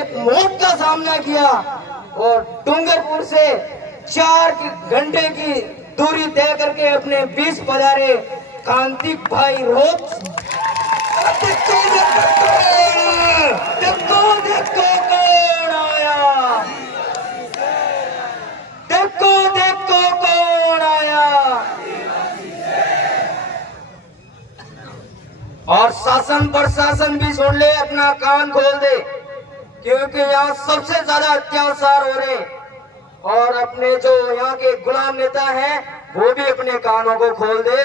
एक मौत का सामना किया और डूंगरपुर से 4 घंटे की दूरी तय करके अपने बीच पधारे कांतिक भाई रोज। देखो कौन आया, देखो कौन आया। और शासन प्रशासन भी सुन ले, अपना कान खोल दे, क्योंकि यहाँ सबसे ज्यादा अत्याचार हो रहे। और अपने जो यहाँ के गुलाम नेता हैं वो भी अपने कानों को खोल दे।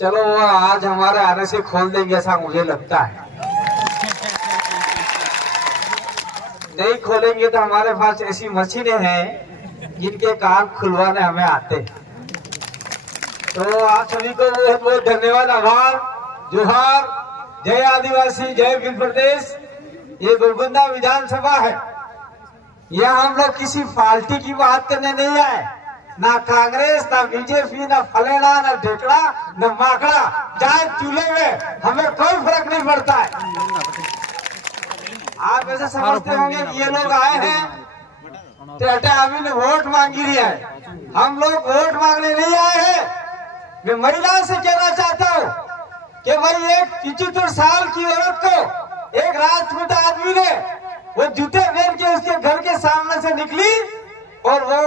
चलो वो आज हमारे आने से खोल देंगे ऐसा मुझे लगता है। नहीं खोलेंगे तो हमारे पास ऐसी मशीनें हैं जिनके कान खुलवाने हमें आते। तो आप सभी को बहुत बहुत धन्यवाद, आभार, जोहार, जय आदिवासी, जय भील प्रदेश। ये गोलकुंडा विधानसभा है, यहाँ हम लोग किसी पार्टी की बात करने नहीं आए, ना कांग्रेस, ना बीजेपी, ना फलेना, ना ढेकड़ा, ना माकड़ा, चाहे चूल्हे में, हमें कोई फर्क नहीं पड़ता है। आप ऐसे समझते होंगे कि ये लोग आए हैं तो अभी ने वोट मांगी लिया है। हम लोग वोट मांगने नहीं आए हैं। मैं महिला से कहना चाहता हूँ कि भाई एक 75 साल की औरत को एक राजपूत आदमी ने वो जूते पहन के उसके घर के सामने से निकली और वो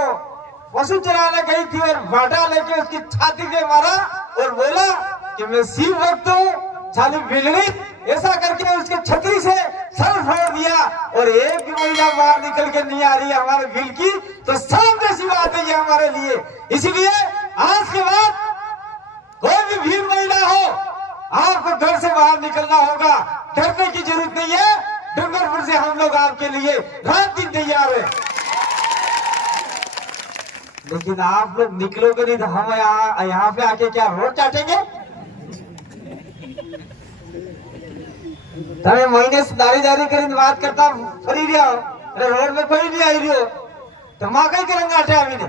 पशु चराने गई थी और बाटा लेके उसकी छाती पे मारा और बोला कि मैं शिव भक्त हूँ, साली बिगड़ी, ऐसा करके उसके छतरी से सर फोड़ दिया। और एक भी महिला बाहर निकल के नहीं आ रही है हमारे भील की, तो सब जैसी बात है ये हमारे लिए। इसलिए आज के बाद कोई भी भील महिला हो, आपको घर से बाहर निकलना होगा, डरने की जरूरत नहीं है। डूंगरपुर से हम लोग आपके लिए रात दिन तैयार है। लेकिन आप लोग निकलोगे नहीं तो हम यहाँ पे आके क्या रोड चाटेंगे? તમે મહિને દારી કરીને વાત કરતા ફરી રહ્યા હો, રોડ में कोई नहीं आई रही हो तो माँ कहीं करेंगे आटे आवीने।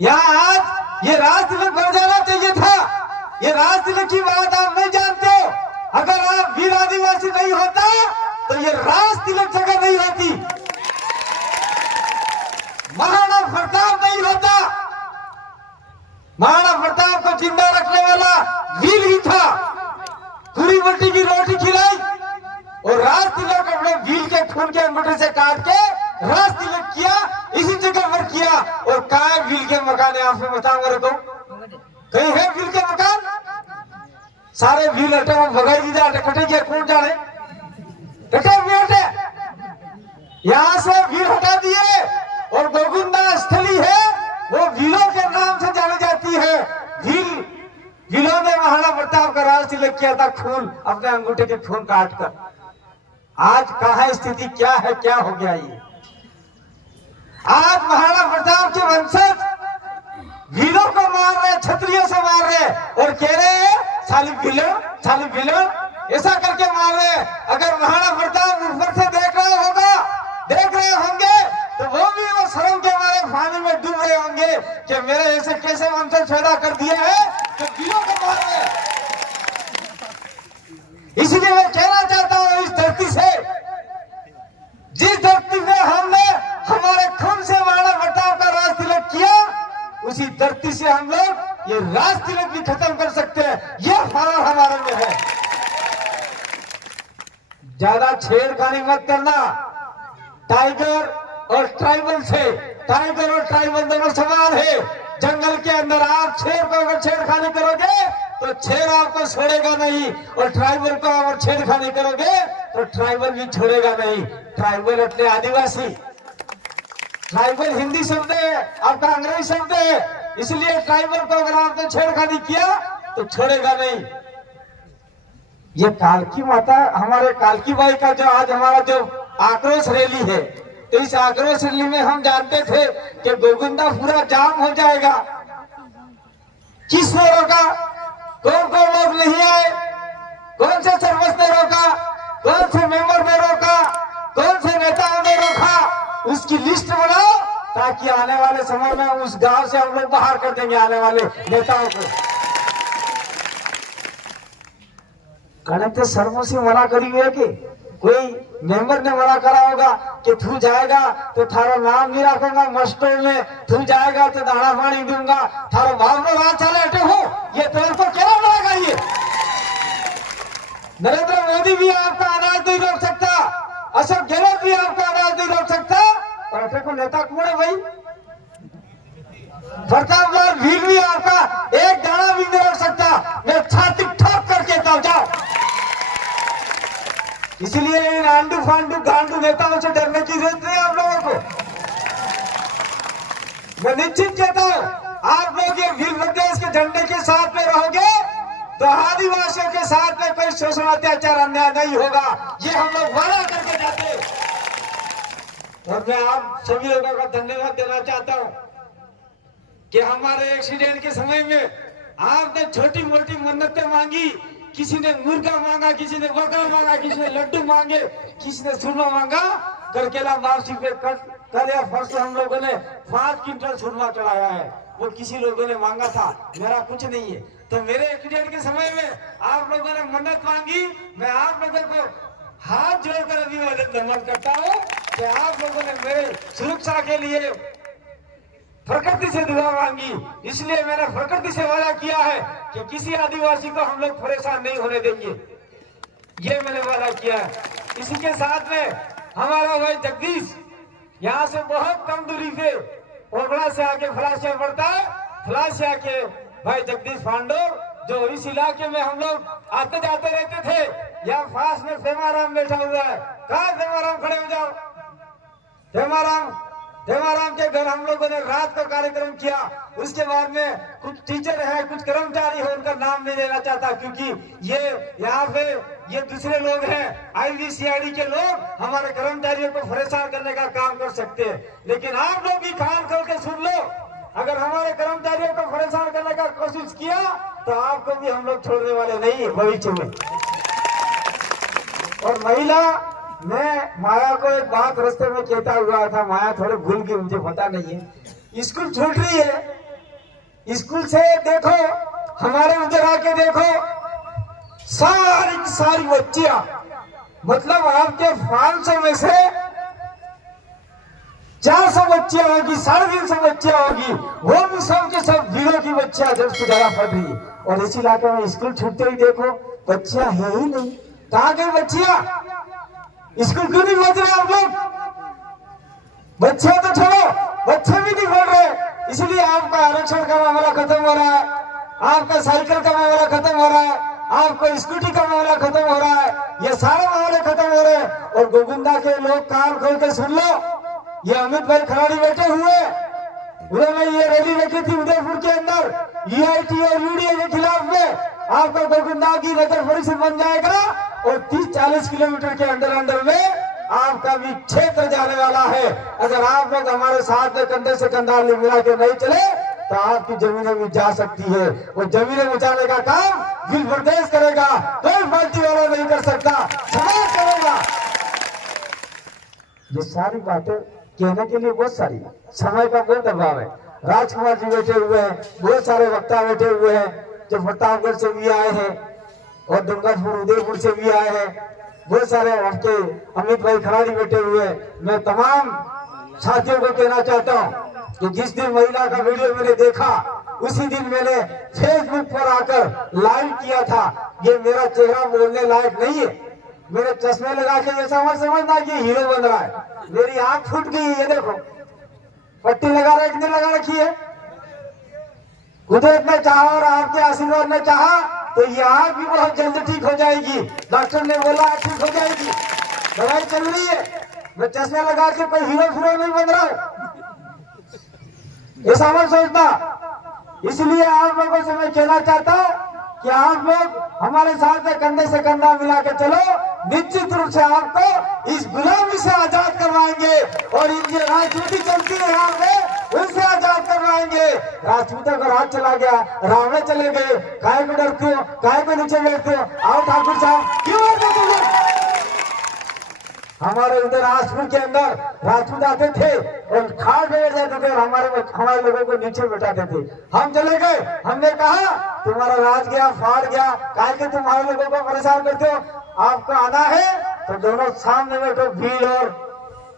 यहाँ आज ये राजतिलक बन जाना चाहिए था। ये राजतिलक की बात आप नहीं जानते हो। अगर आप वीर आदिवासी नहीं होता तो ये राजतिलक जगह नहीं होती, महाराणा प्रताप नहीं होता। महाराणा प्रताप को जिंदा रखने वाला वीर ही था। पूरी मट्टी की रोटी खिलाई और राज तिलक अपने भील के खून के अंगूठे से काट के राज तिलक किया, इसी जगह पर किया। और कहाँ है भील के मकान है? आपको बताओ मेरे को, कहीं है भील के मकान? सारे भील हटे भगाई दी जाए, कटे गए, कौन जाने कटे भी हटे। यहाँ से भील हटा दिए और गोलकुंडा स्थली है वो भीलों के नाम से जानी जाती है। भीलों ने महाराणा प्रताप का राज तिलक किया था, खून अपने अंगूठे के खून काट कर। आज कहा स्थिति क्या है, क्या हो गया ये? आज महाराणा प्रताप के वंशज भीलों को मार रहे, क्षत्रियों से मार रहे और कह रहे हैं साली भीलन, साली भीलन, ऐसा करके मार रहे। अगर महाराणा प्रताप ऊपर से देख रहे होंगे तो वो भी वो शर्म के मारे पानी में डूब रहे होंगे कि मेरे ऐसे कैसे वंशज पैदा कर दिए हैं जो भीलों को मार रहे। इसलिए मैं कहना चाहता हूं इस धरती से, जिस धरती पे हमने हमारे खून से महाराणा प्रताप का राज तिलक किया, उसी धरती से हम लोग ये राज तिलक भी खत्म कर सकते हैं। यह पावर हमारे में है। ज्यादा छेड़खानी मत करना टाइगर और ट्राइबल से। टाइगर और ट्राइबल दोनों समान है। जंगल के अंदर आप शेर को अगर छेड़खानी करोगे तो शेर आपको छोड़ेगा नहीं, और ट्राइबल को अगर छेड़खानी करोगे तो ट्राइबल भी छोड़ेगा नहीं। ट्राइबल अपने आदिवासी, ट्राइबल हिंदी शब्द है, आपका अंग्रेजी शब्द है, इसलिए ट्राइबल को अगर आपने छेड़खानी किया तो छोड़ेगा नहीं। ये कालकी माता, हमारे कालकी बाई का जो आज हमारा जो आक्रोश रैली है, तो इस आक्रोश रैली में हम जानते थे कि गोलकुंडा पूरा जाम हो जाएगा। किसने रोका? कौन कौन लोग नहीं आए? कौन से सरपंच ने रोका? कौन से मेंबर ने रोका? कौन से नेताओं ने रोका? उसकी लिस्ट बनाओ ताकि आने वाले समय में उस गांव से हम लोग बाहर कर देंगे आने वाले नेताओं को। कणक शर्मों से मना करी है कि कोई मेंबर ने मना करा होगा कि तू जाएगा तो थारा नाम नहीं रखूंगा मस्टों में, तू जाएगा तो दाना पानी दूंगा, थारा बाप में बात चले हटे हो, ये तो क्या बोलेगा ये? नरेंद्र मोदी भी आपका अनाज नहीं रोक सकता, अशोक गहलोत भी आपका अनाज नहीं रोक सकता, और अटे को नेता कौन है भाई? प्रताप लाल भील भी आपका एक दाना भी नहीं रोक सकता। मैं छाती ठोक करके कहता हूं, जाओ। इसलिए इन आंडू फांडू गांडू नेताओं से डरने की जरूरत नहीं आप लोगों को। मैं निश्चित कहता हूं, आप लोग ये भील प्रदेश के झंडे के साथ में रहोगे तो आदिवासियों के साथ में कोई शोषण अत्याचार अन्याय नहीं होगा, ये हम लोग वादा करके जाते। और मैं आप सभी लोगों का धन्यवाद देना चाहता हूं कि हमारे एक्सीडेंट के समय में आपने छोटी मोटी मन्नतें मांगी, किसी ने मुर्गा मांगा, किसी ने बकरा मांगा, किसी ने लड्डू मांगे, किसी ने सुरमा मांगा। करकेला वापसी पे कल या परसों हम लोगों ने 5 क्विंटल सुरमा चढ़ाया है, वो किसी लोगों ने मांगा था, मेरा कुछ नहीं है। तो मेरे एक्सीडेंट के समय में आप लोगों ने मन्नत मांगी, मैं आप लोगों को हाथ जोड़कर अभिवादन नमन करता हूँ कि आप लोगों ने मेरे सुरक्षा के लिए प्रकृति से दुआ मांगी, इसलिए मैंने प्रकृति से वादा किया है कि किसी आदिवासी को हम लोग परेशान नहीं होने देंगे, ये मैंने वादा किया है। इसी के साथ में हमारा भाई जगदीश यहाँ से बहुत कम दूरी पे ओगड़ा से आके फलासिया पड़ता है, फलासिया के भाई जगदीश पांडव जो इस इलाके में हम लोग आते जाते रहते थे, यहाँ पास में फेमाराम बैठा हुआ है। कहा फेमाराम, खड़े हो जाओ। फेमाराम के घर हम लोगों ने रात को कार्यक्रम किया। उसके बाद में कुछ टीचर है, कुछ कर्मचारी है, उनका नाम नहीं लेना चाहता क्योंकि ये यहाँ पे ये दूसरे लोग हैं, IVCID के लोग हमारे कर्मचारियों को परेशान करने का काम कर सकते हैं। लेकिन आप लोग भी कान खोल के सुन लो, अगर हमारे कर्मचारियों को परेशान करने का कोशिश किया तो आपको भी हम लोग छोड़ने वाले नहीं है भविष्य में। और महिला, मैं माया को एक बात रास्ते में कहता हुआ था, माया थोड़े भूल गई, मुझे पता नहीं है। स्कूल छूट रही है, स्कूल से देखो, हमारे उधर आके देखो, सारी बच्चियां, मतलब आपके 500 में से 400 बच्चियां होगी, 350 बच्चियां होगी, वो भी सब के सब जीरो की बच्चियां जब से ज्यादा पढ़ रही है। और इस इलाके में स्कूल छूटते ही देखो बच्चियां है ही नहीं। कहाँ गई बच्चियां? स्कूल क्यों नहीं पहुंच रहे आप लोग? बच्चे तो छोड़ो, बच्चे भी नहीं पढ़ रहे। इसलिए आपका आरक्षण का मामला खत्म हो रहा है, आपका साइकिल का मामला खत्म हो रहा है, आपको स्कूटी का मामला खत्म हो रहा है, ये सारे मामले खत्म हो रहे हैं। और गोविंदा के लोग कान खोल के सुन लो, ये अमित भाई खराड़ी बैठे हुए, उन्होंने ये रैली रखी थी उदयपुर के अंदर EIT और UDA के खिलाफ में। आपका गोविंदा की नगर परिषद बन जाएगा और 30-40 किलोमीटर के अंदर में आपका भी क्षेत्र जाने वाला है। अगर आप लोग हमारे साथ में कंधे से कंधा मिला के नहीं चले तो आपकी जमीनें भी जा सकती है। वो जमीनें बचाने का काम भील प्रदेश करेगा, कोई पार्टी वाला नहीं कर सकता, समाज करेगा। ये सारी बातें कहने के लिए बहुत सारी, समय का बहुत अभाव है। राजकुमार जी बैठे हुए हैं, बहुत सारे वक्ता बैठे हुए हैं जो प्रतापगढ़ से भी आए हैं और डूंगरपुर उदयपुर से भी आए हैं, बहुत सारे आपके अमित भाई खराड़ी बैठे हुए हैं। मैं तमाम साथियों को कहना चाहता हूँ कि जिस दिन महिला का वीडियो मैंने देखा उसी दिन मैंने फेसबुक पर आकर लाइव किया था। ये मेरा चेहरा बोलने लायक नहीं है, मेरे चश्मे लगा के ऐसा मत समझना कि हीरो बन रहा है। मेरी आंख फूट गई है, ये देखो पट्टी लगा रखी लगा रखी है। कुदरत ने चाहा और आपके आशीर्वाद ने चाहा तो ये आंख भी बहुत जल्द ठीक हो जाएगी। डॉक्टर ने बोला ठीक हो जाएगी, दवाई चल रही है। मैं चश्मे लगा के कोई हीरो फिरो नहीं बन रहा है, ऐसा मत सोचना। इसलिए आप लोगों से मैं कहना चाहता हूँ कि आप लोग हमारे साथ में कंधे से कंधा मिला के चलो, निश्चित रूप से आपको इस गुलामी से आजाद करवाएंगे और इनकी राजनीति चलती है यहाँ पे, उनसे आजाद करवाएंगे। राजपूतों का राज चला गया, रावण चले गए, काय को डरते हो, काय को नीचे बैठते हो? आओ ठाकुर साहब, क्यों डरते हो? हमारे उधर राजपुर के अंदर राजपूत आते थे और खाट बैठ जाते थे और हमारे लोगों को नीचे बैठाते थे। हम चले गए, हमने कहा तुम्हारा राज गया, फाड़ गया, काहे के तुम्हारे लोगों को परेशान करते हो? आपको आना है तो दोनों सामने बैठो, भील और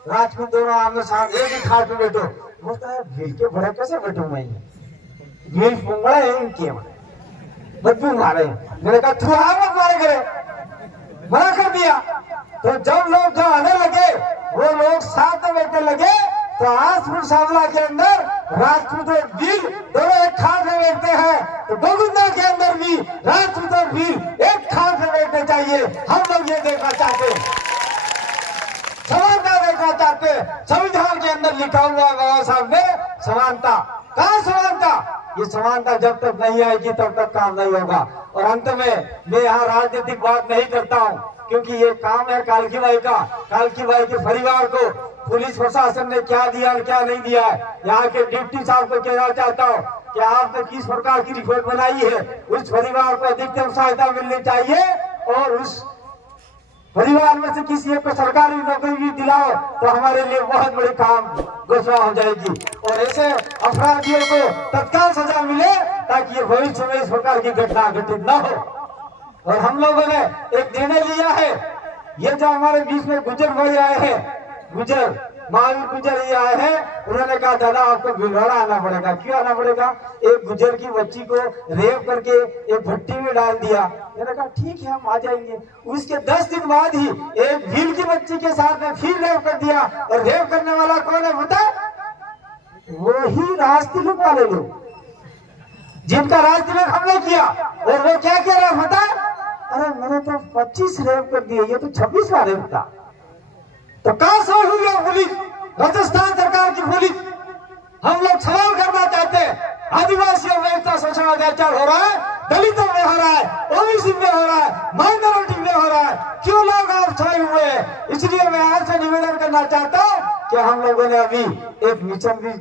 राजपूत दोनों आमने सामने एक ही खाट पे बैठो। बोलता है भील के बड़े कैसे बैठू मैं, भील पुंगड़ा है इनके बदबू मारे। मैंने कहा तू आ मत मारे करे, मना कर दिया। तो जब लोग जो आने लगे वो लोग साथ में बैठने लगे, तो आसपुर सावला के अंदर राजपूत और भील दोनों एक खाट में बैठते हैं, तो गोविंदा के अंदर भी राजपूत और भील एक खाट में बैठने चाहिए। हम लोग ये देखना चाहते हैं, समानता देखना चाहते हैं। संविधान के अंदर लिखा हुआ बाबा साहब ने समानता, कहाँ समानता? ये समानता जब तक नहीं आएगी तब तक काम नहीं होगा। और अंत में मैं यहाँ राजनीतिक बात नहीं करता हूँ, क्योंकि ये काम है कालकी बाई का। कालकी बाई के परिवार को पुलिस प्रशासन ने क्या दिया और क्या नहीं दिया है, यहाँ के डिप्टी साहब को कहना चाहता हूँ कि आपने किस प्रकार की रिपोर्ट बनाई है, उस परिवार को अधिकतम सहायता मिलनी चाहिए और उस परिवार में से किसी एक को सरकारी नौकरी भी दिलाओ तो हमारे लिए बहुत बड़ी काम घोषणा हो जाएगी। और ऐसे अपराधियों को तत्काल सजा मिले ताकि ये भविष्य में इस प्रकार की घटना घटित न हो। और हम लोगों ने एक निर्णय लिया है, ये जो हमारे बीच में गुजर भाई आए हैं, गुजर महावीर गुजर ये आए हैं, उन्होंने कहा दादा आपको भिलवाड़ा आना पड़ेगा। क्यों आना पड़ेगा? एक गुजर की बच्ची को रेप करके एक भट्टी में डाल दिया। मैंने कहा ठीक है हम आ जाएंगे। उसके 10 दिन बाद ही एक भील की बच्ची के साथ में फिर रेप कर दिया। और रेप करने वाला कौन है पता? वही राजतिलक वाले लोग जिनका राजतिलक हमने किया। और वो क्या कह रहा पता? अरे मैंने तो 25 रेप कर दिए, ये तो 26 वाले था। तो कहां से हुई है पुलिस? राजस्थान सरकार की पुलिस। हम लोग सवाल करना चाहते हैं, आदिवासियों में इतना शोषण अत्याचार हो रहा है, दलितों में हो रहा है, ओबीसी में हो रहा है, माइनॉरिटी में हो रहा है, क्यों लोग आप छाए हुए हैं? इसलिए मैं आपसे निवेदन करना चाहता हूँ कि हम लोगों ने अभी एक मिशन भी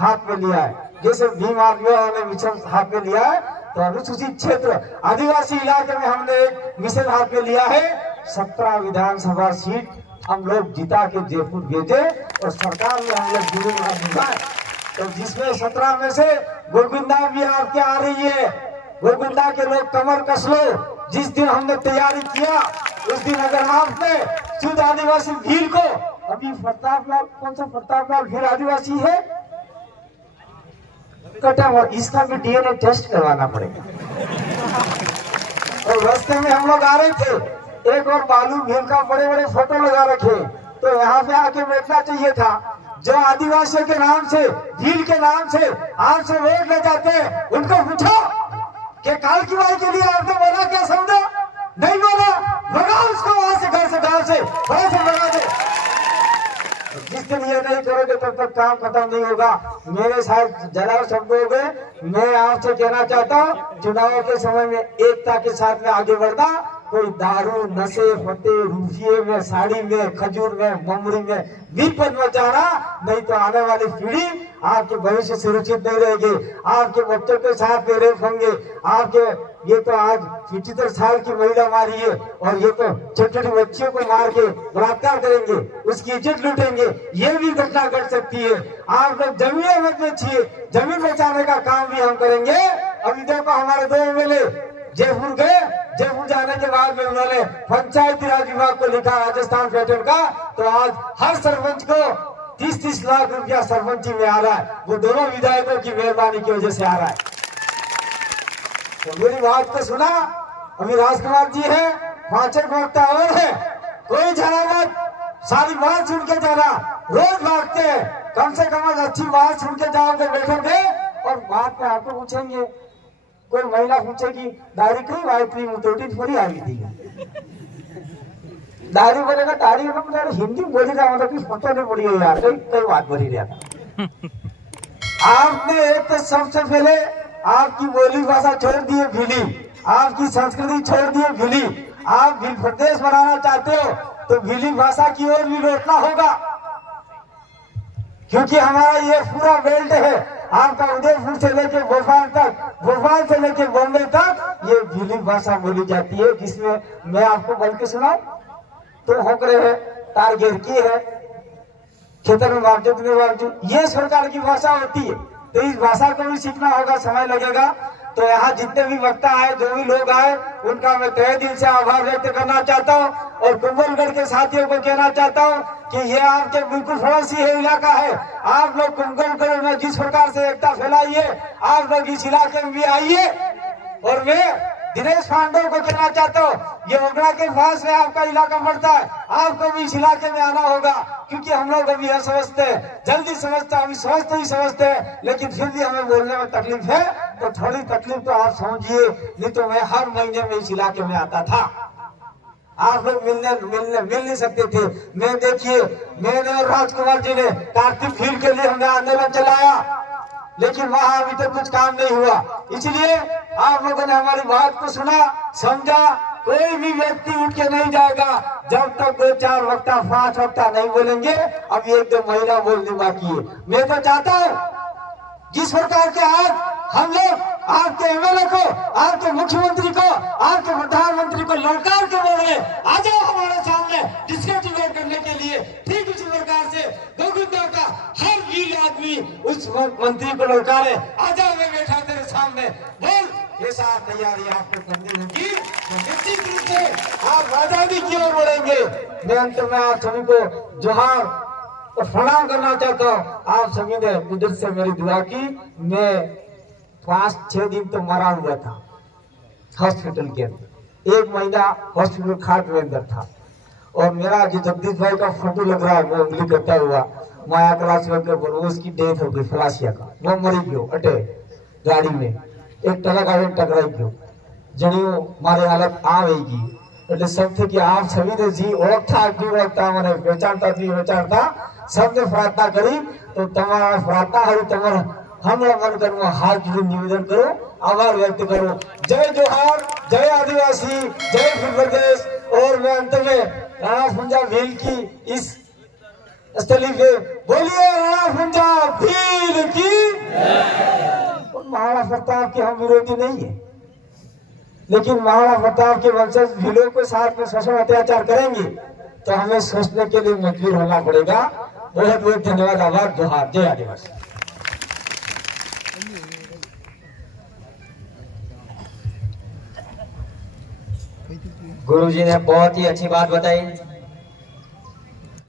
हाथ में लिया है, जैसे भीम आर्मी ने मिशन हाथ में लिया है, तो अनुसूचित क्षेत्र आदिवासी इलाके में हमने एक मिशन हाथ में लिया है। 17 विधानसभा सीट हम लोग जिता के जयपुर भेजे और सरकार में हम लोग गुरु बनाए। तो जिसमें 17 में से गोविंदा भी आपके आ रही है। गोविंदा के लोग कमर कस लो, जिस दिन हमने तैयारी किया उस दिन अगर आपने शुद्ध आदिवासी भील को, अभी प्रतापलाल कौन सा प्रतापलाल भील आदिवासी है कटा हुआ, इसका भी डीएनए टेस्ट करवाना पड़ेगा। और रास्ते में हम लोग आ रहे थे, एक और बालू भील का बड़े बड़े फोटो लगा रखे, तो यहाँ पे आके बैठना चाहिए था। जो आदिवासियों के नाम से, भील के नाम से आपसे वोट ले जाते हैं, उनको पूछो कि कालकी बाई के लिए आपने बोला क्या? समझो नहीं बोला, भगाओ उसको वहां से, घर से, गांव से, घर से भगा दे। जिस दिन ये नहीं करोगे तब तक काम खत्म नहीं होगा। मेरे साथ जरा शब्द हो गए। मैं आपसे कहना चाहता हूँ, चुनाव के समय में एकता के साथ में आगे बढ़ना। कोई दारू, नशे, फते, रूफिये में, साड़ी में, खजूर में, ममरी में विपद मचाना, नहीं तो आने वाली पीढ़ी आपके भविष्य सुरक्षित नहीं रहेगी। आपके बच्चों के साथ में रेप होंगे। आपके ये तो आज 75 साल की महिला मारी है और ये तो छोटी छोटी बच्चियों को मार के बलात्कार करेंगे, उसकी इज्जत लूटेंगे, ये भी घटना घट सकती है। आप लोग जमीन मत बेचिए, जमीन बचाने का काम भी हम करेंगे। अभी देखो हमारे 2 एमएलए जयपुर गए, जयपुर जाने के बाद में उन्होंने पंचायती राज विभाग को लिखा राजस्थान पैटर्न का, तो आज हर सरपंच को 30-30 लाख रुपया सरपंची में आ रहा है। वो दोनों विधायकों की मेहरबानी की वजह से आ रहा है। तो मेरी बात को सुना, अभी राजकुमार जी है, 5 वक्ता और है, कोई जाना मत, सारी बात सुन के जाना। रोज भागते हैं, कम से कम अच्छी बात सुन के जाओगे, बैठोगे और बात में आपको पूछेंगे। कोई महिला पूछेगी दाढ़ी कहीं भाई थी, मुतोटी थोड़ी आ गई थी, दाढ़ी बोलेगा दाढ़ी हिंदी बोली रहा, मतलब कुछ पता नहीं पड़ी है यार, कई बात बोली रहा था। आपने एक तो सबसे पहले आपकी बोली भाषा छोड़ दिए भीली, आपकी संस्कृति छोड़ दिए भीली। आप भील प्रदेश बनाना चाहते हो तो भीली भाषा की ओर भी लौटना होगा, क्योंकि हमारा ये पूरा बेल्ट है, आपका उदयपुर से लेके भोपाल तक, भोपाल से लेके बॉम्बे तक ये भीली भाषा बोली जाती है। जिसमें मैं आपको बोल के सुनाऊं तो होकरे है, टारगेट की है, खेतर में बावजूद, ये सरकार की भाषा होती है। तो इस भाषा को भी सीखना होगा, समय लगेगा। तो यहाँ जितने भी वक्ता आए, जो भी लोग आए, उनका मैं तहे दिल से आभार व्यक्त करना चाहता हूँ। और कुंभलगढ़ के साथियों को कहना चाहता हूँ कि ये आपके बिल्कुल पड़ोसी है इलाका है। आप लोग कुंभलगढ़ में जिस प्रकार से एकता फैलाइए, आप लोग इस इलाके में भी आइए। और मैं दिनेश पांडव को कहना चाहता हूँ, ये ओगड़ा के पास में आपका इलाका पड़ता है, आपको भी इस इलाके में आना होगा, क्योंकि हम लोग अभी यह समझते हैं, जल्दी समझते हैं, अभी समझते ही समझते हैं, लेकिन फिर भी हमें बोलने में तकलीफ है। तो थोड़ी तकलीफ तो आप समझिए, नहीं तो मैं हर महीने में इस इलाके में आता था। आप लोग मिल नहीं सकते थे। मैं देखिए, मैंने और राजकुमार जी ने कार्तिक भीड़ के लिए हमने आंदोलन चलाया, लेकिन वहां अभी तक कुछ काम नहीं हुआ। इसलिए आप लोगों ने हमारी बात को सुना, समझा। कोई भी व्यक्ति उठ के नहीं जाएगा जब तक 2-4 वक्ता 5 वक्ता नहीं बोलेंगे। अभी 1-2 महीना बोलने बाकी है। मैं तो चाहता हूँ जिस प्रकार के आज हम लोग आपके एमएलए को, आपके मुख्यमंत्री को, आपके प्रधानमंत्री को ललकार के बोल रहे, आ जाओ हमारे सामने डिस्कस डिबेट करने के लिए। ठीक उसी प्रकार से गोविंदा का हर वीर आदमी उस मंत्री को ललकारे, आ जाओ मैं बैठा तेरे सामने, बोल। ये साथ तैयारी आपको करनी होगी, तो निश्चित रूप से आप आजादी की ओर बढ़ेंगे। मैं अंत में आप सभी को जोहार और प्रणाम करना चाहता हूँ। आप सभी ने इधर से मेरी दुआ की। मैं 5-6 दिन तो मरा हुआ था हॉस्पिटल के अंदर, 1 महीना हॉस्पिटल खाट में अंदर था। और मेरा जो जगदीश भाई का फोटो लग रहा है, वो उंगली करता हुआ माया क्लास में कर, वो उसकी डेथ हो गई फलासिया का, वो मरी गयो अटे गाड़ी में, एक ट्रक आगे टकराई गयो, जनियो मारे हालत आवेगी। એટલે સૌથી કે આપ સભીને જી ઓળખતા ઓળખતા મને વેચાણતા सबने प्रार्थना करी। तो તમારા प्रार्थना हरी તમારા हमरा मन करूँ हाथ जोड़ निवेदन करो, आभार व्यक्त करो। जय जोहार, जय आदिवासी, जय फिर प्रदेश। और मैं अंत में राणा फुंजा भील की इस स्थली पे बोलिए, राणा फुंजा भील की। महाराणा प्रताप के हम विरोधी नहीं है, लेकिन महाराणा प्रताप के वंशज भीलों के साथ में शोषण अत्याचार करेंगे तो हमें सोचने के लिए मजबूर होना पड़ेगा। बहुत बहुत धन्यवाद, आभार, जोहार, जय आदिवासी। गुरुजी ने बहुत ही अच्छी बात बताई।